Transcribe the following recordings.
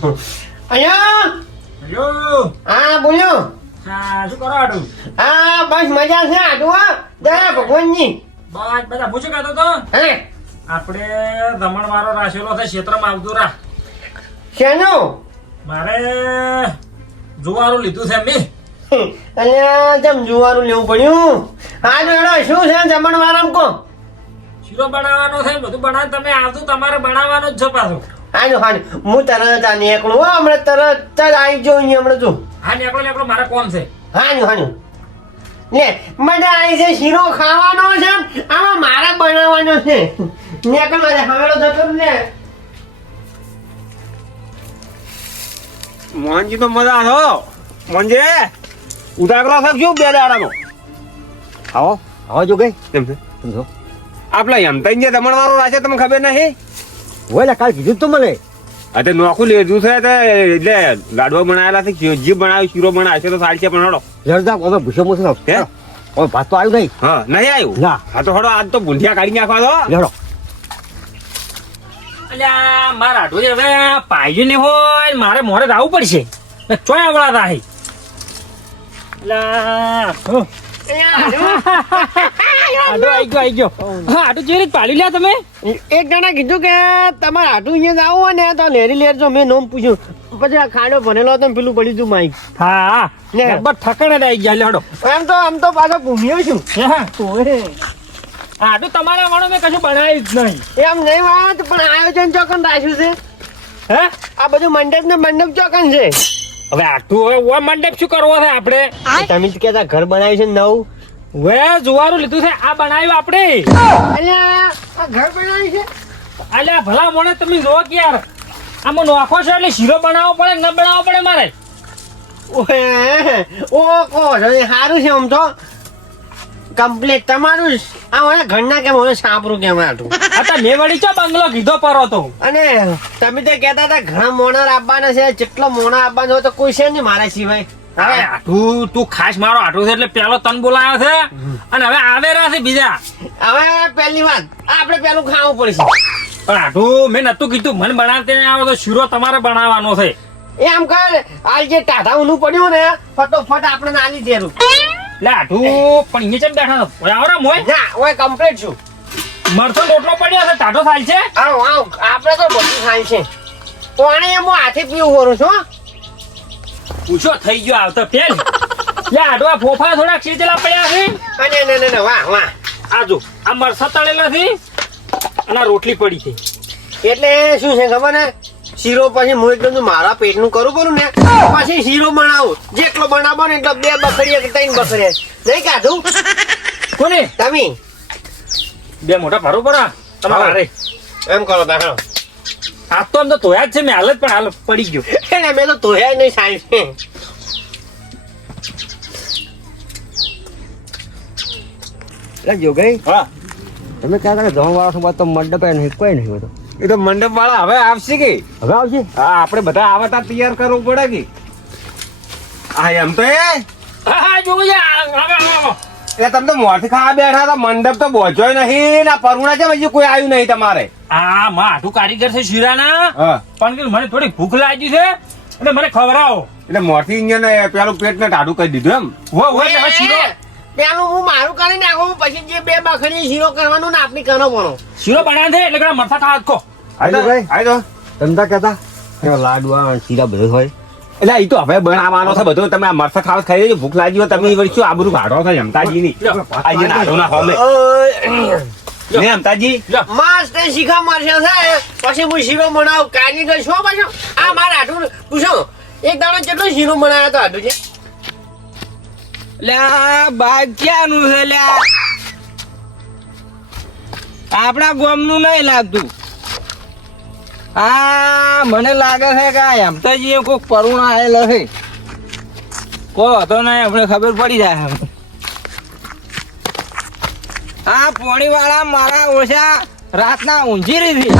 અહીંયા હા બોલો. શું કરો આડું? હા બસ મજા છે આટલું હા જય ભગવાનજી. બસ બધા પૂછું કહેતો તો હે આપણે રમણ વાળો રાશેલો છે ક્ષેત્રમાં આવતું રા શેનું મારે જુવારું લીધું છે મેં. અને જેમ જોવાનું લેવું પડ્યું. હા જો એનો શું છે જમણવારામ કો શીરો બનાવવાનો છે બધું બનાવ તમે આવતું તમારે બનાવવાનું જ છે પાછું. હાજો હાજો હું તરત આ નીકળું હો હમણાં તરત જ આવી જાઉં અહીંયા હમણાં જો. હા નીકળો મારે કોમ છે. હાજો હાજો લે મજા આવી છે શીરો ખાવાનો છે આમાં મારે બનાવવાનો છે નીકળ મારે હવેલો જતો ને. મોહનજી તો મજા આવો મોહનજી ઉતાગરો શકશું બે દાડાનો આવો આવો જો ગઈ કેમ છે સમજો આપલા એમ તઈ જે રમણવાળો રાખે તમને ખબર નહીં ઓલા કાલ કીધું તું મને અતે નોખું લીધું છે એટલે લાડવા બનાવેલા છે જે બનાવ્યું શીરો બનાવ્યો છે તો સારી છે પણ હડો જરદા હવે ભૂસો મૂસો હે હવે ભાત તો આવ્યું નહીં હા નહીં આવ્યું ના. હા તો હડો આજ તો ભૂંઠિયા કાઢી નાખવા દો લેડો અલ્યા મારા આટલું હવે પાયજી ને હોય મારે મોડે જ આવવું પડશે ચોય આવડા રાહી. આટો આવી ગયો હા આટો જેવી રીતે પાડી લ્યા તમે. એક જણા કીધું કે તમારે આટું અહીંયા જ આવો ને તો લેરી લેરજો મેં નોમ પૂછ્યું પછી આ ખાડો ભરેલો હતો ને પેલું પડી હતું માઈક. હા લે. બસ ઠકણે જ આવી ગયા લેડો. આમ તો પાછો ઘૂમ્યો છું. આટું તમારા વાળો મેં કશું બનાવ્યું જ નહીં. એમ નહીં વાત પણ આયોજન ચોકન રાખ્યું છે. હે આ બધું મંડપ ને મંડપ ચોકન છે. હવે આટલું હવે ઓ મંડપ શું કરવો છે આપણે? તમે જ કહેતા ઘર બનાવ્યું છે નવું. વે જુવારું લીધું છે આ બનાવ્યું આપણે. અલ્યા આ ઘર બનાવ્યું છે. અલ્યા ભલા મોણે તમે જો કે યાર આમાં નોખો છે એટલે શીરો બનાવવો પડે કે ન બનાવવો પડે મારે? ઓહે ઓ કો સારું છે આમ તો કમ્પ્લીટ તમારું જ. આ મને ઘરના કેમ મને સાંપરું કેમ આટું. આ તો મેં વળી ચો બંગલો કીધો પરો તો. અને તમે તો કહેતા હતા ઘણા મોણા આપવાના છે જેટલો મોણા આપવાનો હોય તો કોઈ છે નહીં મારા સિવાય. હવે આટું તું ખાસ મારો આટું છે એટલે પેલો તન બોલાયો છે અને હવે આવેરા છે બીજા. હવે પહેલી વાત આપણે પેલું ખાવું પડશે. પણ આટું મેં નતું કીધું મને બનાવતે નહીં આવો તો શીરો તમારે બનાવવાનો છે. એમ કર આ જે ટાઢા ઊનું પડ્યું ને ફટોફટ આપણે નાલી દેરું. એટલે આટું પણ અહીંયા ચમ બેઠા છો આવરા મોય ના ઓય કમ્પ્લીટ છું. મરસો રોટલો પડ્યો છે ટાઢો થાય છે. આવ આપણે તો બધું ખાય છે તો આને એમ હું હાથે પીવું કરું છું. પૂછો થઈ ગયો આવતો પેલ લે આટો આ ફોફા થોડા ખીચેલા પડ્યા છે. અને ને વાહ વાહ આ જો આ મરસા તળેલા છે અને આ રોટલી પડી છે. એટલે શું છે ખબર ને શીરો પછી હું એકદમ મારા પેટનું કરું પડું ને પછી શીરો બનાવું જેટલો બનાવો ને એટલો 2 બકરીયા કે 3 બકરીયા નહીં કાઢું. કોને તમે બે મોટા ભારો પડા તમારે એમ કરો દાખલો આ તો આમ તો ધોયા જ છે મેં હાલત પણ હાલ પડી ગયો. એટલે મેં તો ધોયા નહીં સાહેબ. જો ગઈ હા તમે ક્યાં કરે જમણ વાળા બાદ તો મંડપ નહીં કોઈ નહીં હોય તો એ તો મંડપ વાળા હવે આવશે કે હવે આવશે હા આપણે બધા આવતા તૈયાર કરવું પડે કે હા એમ તો હા હા જોવું છે આવો. એ તમે તો મોરથી ખાવા બેઠા હતા મંડપ તો પહોંચ્યો નહીં ને પરુણા છે હજી કોઈ આવ્યું નહીં તમારે. આ માં આટું કારીગર છે શીરાના હા પણ કે મને થોડી ભૂખ લાગી છે એટલે મને ખવડાવો. એટલે મોરથી અહીંયા પેલું પેટ ને ટાઢું કરી દીધું એમ. હોય હવે શીરો પેલું હું મારું કરી નાખું પછી જે 2 બકરી શીરો કરવાનું ને આપણી કરો પડો. શીરો બનાવે છે એટલે કે મરસા ખાવા કો. આજો ભાઈ આજો ધંધા કહેતા લાડવા શીરા બધું હોય એટલે એ તો હવે બનાવવાનો છે બધું. તમે આ મરસા ખાવા ખાઈ લેજો ભૂખ લાગી હોય તમે વળી શું આબરૂ કાઢો છો જમતાજી ની આજે નાડો ના હોમે ને જમતાજી મસ્ત શીખા મારશે છે પછી હું શીરો બનાવું કારીગર છો પાછો. આ મારા હાટું પૂછો એક દાડો કેટલો શીરો બનાવ્યો તો હાટું છે. લ્યા બાગ ક્યાંનું છે લ્યા આપણા ગામનું નહીં લાગતું. હા મને લાગે છે કે એમ તો જે કોઈક પરુણા આવેલો છે કોઈ હતો નહીં આપણે ખબર પડી જાય. આ પોણી વાળા મારા ઓછા રાતના ઊંઝી રહી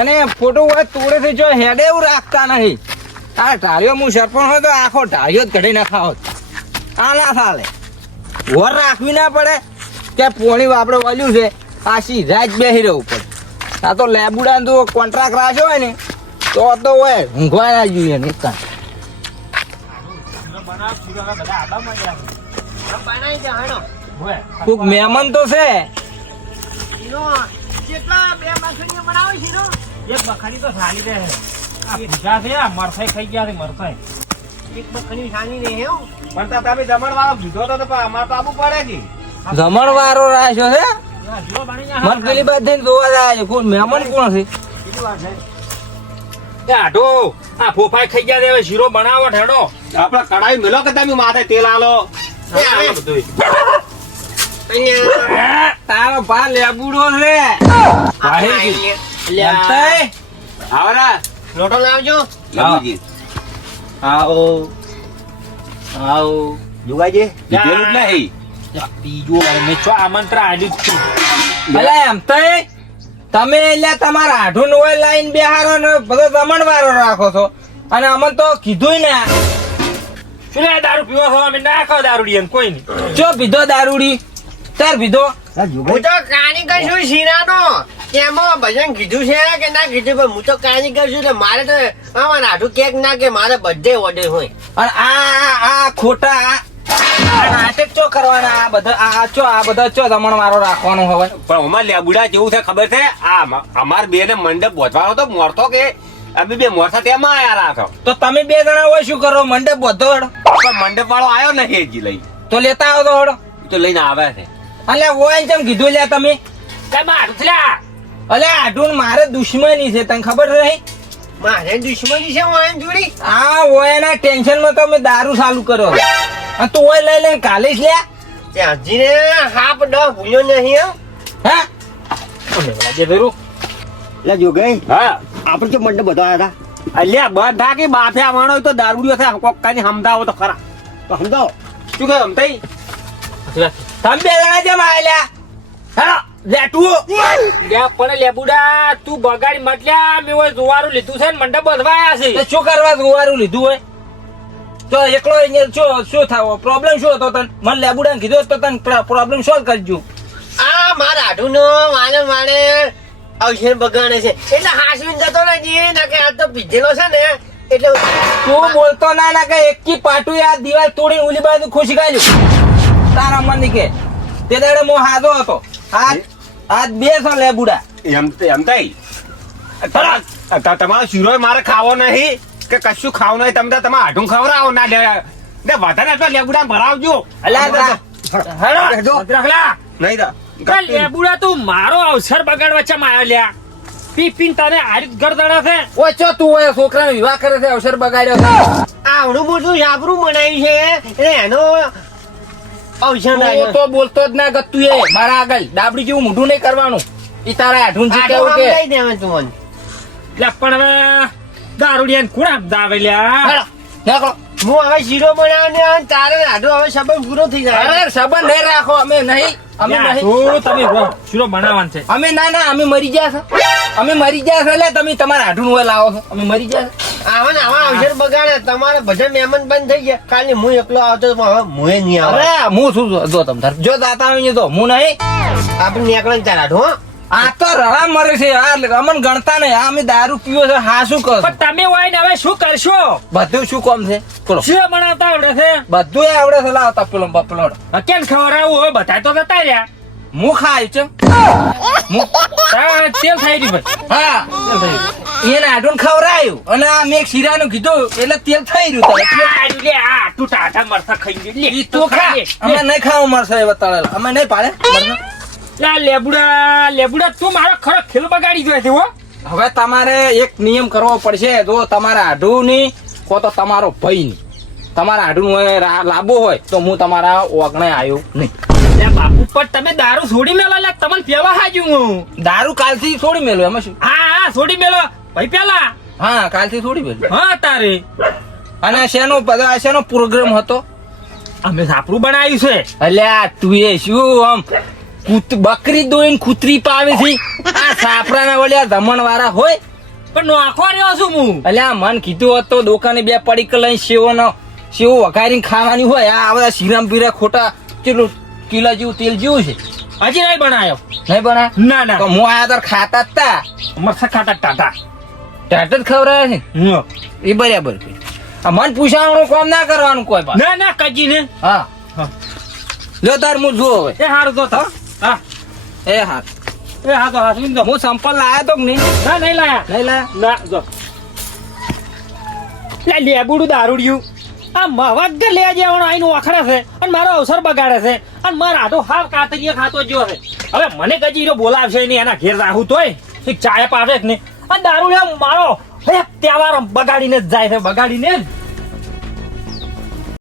અને ફોટો હોય તોડે છે જો હેડે એવું રાખતા નહીં. આ ઢાળ્યો હું સરપંચ હોય તો આખો ઢાળ્યો જ કઢી નાખાવો. આ ના ચાલે વર રાખવી ના પડે કે પોણી આપણે વળ્યું છે આ સીધા જ બેસી રહેવું પડે. આ તો લેબુડા તો કોન્ટ્રાક્ટ રાખ્યો હોય ને તો તો હોય ઊંઘવા ના જોઈએ ને કાંઈ. બનાવી દે હાલો. કોક મહેમાન તો છે. શીરો કેટલા બે બકરીઓ બનાવો શીરો? એક બખાડી તો સારી રહે. આ ભૂસા છે, આ મરસાઈ ખાઈ ગયા છે, મરસાઈ. એક બકરી સાની રહે એવું? પણ તો તમે જમણવાળો કીધો તો પણ અમારે તો આપવું પડે કે જમણવારો રાખ્યો છે. આ જીરો બની જાય. મને પેલી બાદ થઈને જોવા જાય છે. કોણ મહેમાન કોણ છે? એ આઢો, આ ફોફાઈ ખાઈ ગયા છે, હવે શીરો બનાવો ઠેડો. આપડે કડાઈ મેલો કે તમે માથે તેલ આલો એ આવે. અહીંયા તારો ભા લેબુડો છે. અહીંયા. લેતાય. આવરા લોટો લાવજો. લબુજી આવો આવો જોગાજી દીધેલું જ નહીં બીજું મેં છો આમંત્રણ આલ્યું જ છું. અલા એમ તય તમે એટલે તમારા આઢું હોય લાઈન બેહારો ને બધો જમણવારો રાખો છો અને અમને તો કીધું ને શું લે દારૂ પીવો છો? અમે ના ખાવ દારૂડી એમ કોઈ નહીં. ચો પીધો દારૂડી તાર પીધો. હું તો કારીગર છું શીરાનો. તેમાં ભજન કીધું છે કે ના કીધું? પણ હું તો કારીગર છું તો મારે તો આમાં નાઠું કેક ના કે મારે બધે ઓર્ડર હોય. અને આ ખોટા આ નાટક ચો કરવાના આ બધા ચો જમણવારો રાખવાનો હવે. પણ અમાર લેબુડા કેવું છે ખબર છે આ અમાર બે ને મંડપ બોધવાનો તો મોરતો કે અમે બે મોરસા તેમાં આયા રાખો તો તમે બે જણા હોય શું કરો? મંડપ બધો હડો પણ મંડપ વાળો આવ્યો નહીં હજી લઈ તો લેતા આવો તો હડો. તો લઈને આવે છે અલે હોય કેમ કીધું લ્યા તમે? કઈ મારું છે લ્યા. અલે આઢું મારે દુશ્મની છે તને ખબર નહીં? મારે દુશ્મની છે વાયન જોડી? આ ઓયના ટેન્શન માં તમે દારૂ ચાલુ કરો અને તું ઓય લઈ લઈને કાલીશ લ્યા. ત્યાં હજી ને હાપ ડ ભૂલ્યો નહીં હો. હા આજે ભેરું. એટલે જોગાઈ હા આપણે તો મંડપ બધા આવ્યા અલ્યા બધા કે બાફ્યા માણો હોય તો દારૂડિયો છે કોક કાની સમજાવો તો ખરા હતા તો સમજાવો શું કે સમતાઈ તમે બે જણા જેમ આયેલા હેલો લેટું લ્યા પણ લેબુડા તું બગાડી મટલ્યા. મેં ઓય જોવારું લીધું છે ને મંડપ બધવાયા છે. તો શું કરવા ગુવારું લીધું હોય? તો એકલો અહીંયા શું થાવ પ્રોબ્લેમ શું હતો તને? મને લેબુડાને કીધું તો તને પ્રોબ્લેમ સોલ્વ કરજો. આ મારા આઢું નો વાલે વાલે અવસર બગાડે છે એટલે હાસવીને જતો નથી ના કે આ તો પીધેલો છે ને એટલે તું બોલતો ના કે એકી પાટું આ દિવાલ તોડીને ઓલી બાજુ ખુશી ગાલ્યું તારા મન કે તે દાડે મો હાજો હતો આજ બે છો લેબુડા. એમતાઈ તમારો શીરો મારે ખાવો નહીં કે કશું ખાવું નહીં તમે તમારે આઢું ખવડાવો ના લે વધારે તો લેબુડા ભરાવજો અલ્યા રખલા. નહીં તો આ લેબુડા તું મારો અવસર બગાડવા ચમ આયો લ્યા. પી પીને તને આરી ગરદડા છે. ઓછો તું હોય છોકરાનો વિવાહ કરે છે અવસર બગાડ્યો છે. આવડું મોટું યાબરું બનાવ્યું છે એટલે એનો અવસર તું આવ્યો. તો બોલતો જ ના ગતું એ મારા આગળ ડાબડી જેવું મોઢું નહીં કરવાનું. ઈ તારા આઢું જી આઢું કેવું કે સમજાઈ દેવે તું મને. લ્યા પણ હવે દારૂડિયાને કોણ સમજાવે લ્યા. હાલો, નાખો. હું હવે શીરો બનાવને અને તારે આઢું હવે સંબંધ પૂરો થઈ જાય. અરે સંબંધ નહીં રાખો અમે નહીં લ્યા, શું તમે શીરો બનાવવાનું છે? અમે ના અમે મરી ગયા છે અમે મરી ગયા છે એટલે તમે તમારા આઢું હોય લાવો છો અમે મરી ગયા છે. આવા ને આવા અવસર બગાડે તમારે બધા મહેમાન બંધ થઈ ગયા. ખાલી હું એકલો આવતો તો હવે મુએ નહીં આવે. અરે હું શું જો તમ તાર જો દાતા આવી તો હું નહીં આપણે નીકળે ને તાર આઢું હો. આ તો રડા મરે છે આ અમન ગણતા નહીં આ અમે દારૂ પીવો છે હા શું કરો પણ તમે હોય ને હવે શું કરશો? બધું શું કામ છે બોલો શીરો બનાવતા આવડે છે? બધું આવડે છે લાવતા પેલો બપલો કેમ ખવડાવવું હોય? બધા તો જતા રહ્યા. હું ખાય છે તારે તેલ થઈ રહ્યું ભાઈ. હા એને આઢું ખવડાયું અને આ મેં શીરાનું કીધું એટલે તેલ થઈ રહ્યું તારે. આ લે, આ તું ટાઢા મરસા ખાઈ ગઈ. લે, ઈ તું ખા લે. અમે નહીં ખાવું મળશે એવા તળેલા અમે નહીં પાડે મરચાં. લા, લેબુડા તું મારો ખરો ખેલ બગાડી જોયે છે હો. હવે તમારે એક નિયમ કરવો પડશે જો તમારા આઢું ની કો તો તમારો ભાઈ ની તમારા આઢું લાંબો હોય તો હું તમારા ઓગણે આવ્યો નહીં. લે બાપુ પણ તમે દારૂ છોડી મેલો. લે તમને પેલા હાજુ હું. દારૂ કાલથી છોડી મેલું એમાં શું? હા છોડી મેલો ભાઈ પેલા. હા કાલથી છોડી મેલું. હા તારે અને શેનો પ્રોગ્રામ હતો? અમે સાપરું બનાવ્યું છે. અલ્યા તું એ શું આમ બકરી દોઈને કૂતરી પાવે છે આ સાપરાના વળ્યા ધમણ વાળા હોય. પણ નોખો રહ્યો છું હું. અલ્યા મન કીધું હોત તો દુકાને બે પડીક લઈને સેવો વઘારીને ખાવાની હોય આ બધા શીરામ પીરા ખોટા કેટલું કિલો જેવું તેલ જેવું છે હજી નહીં બનાવ્યો. નહીં બના ના ના તો હું આયા તાર ખાતા જ તા મરસા ખાટા ટાટા. ટાટ જ ખવડાવે છે હમ. એ બરાબર છે આ મન પૂછાવાનું કામ ના કરવાનું કોઈ પાછું. ના ના કજી ને હા હા. લો તાર હું જુઓ હવે એ હારું તો થા. હા એ હા એ હા તો હાથ તો હું સંપલ લાયા તો કે નહીં ના નહીં લાયા નહીં લાયા ના જો લે લેબુડું દારૂડિયું આ મવાગર લે જવાનો આઈનો વખરે છે અને મારો અવસર બગાડે છે અને મારા હાથો હાવ કાતરીએ ખાતો જો છે હવે મને કજી રો બોલાવશે નહીં એના ઘેર રાહું તોય એક ચાય પાવે કે નહીં અને દારૂ લે મારો તહેવાર બગાડીને જ જાય છે બગાડીને જ